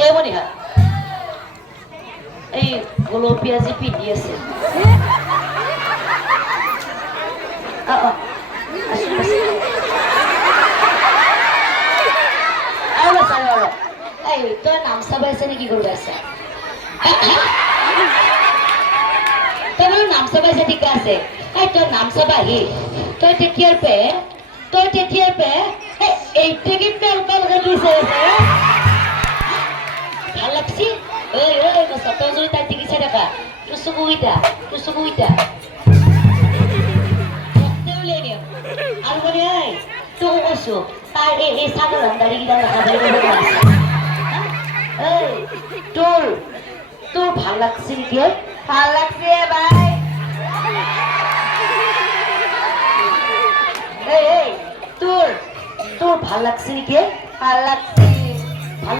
এই মনিহা এই গোলপীয়া যে পিন্ধি আছে তই নাম চাব আছে নে কি কৰিব আছে তই নাম চাব আছে ঠিক আছে তই নাম চাব আহি তই তেতিয়াৰ পে এইটা কি পেল পেল কৰি দিছে ভাল লাগছি ঐ বছা তই যদি তাই দেখিছে দেখা তোৰ চকু কেইটা উলিয়াই নিয়ম আৰু মানে তোক কৈছো তাই এই ছাগল দাড়ি কেইটা তোৰ ভাল লাগছে নেকি ভাল লাগছে ভাই তোৰ ভাল লাগছে নেকি ভাল লাগছে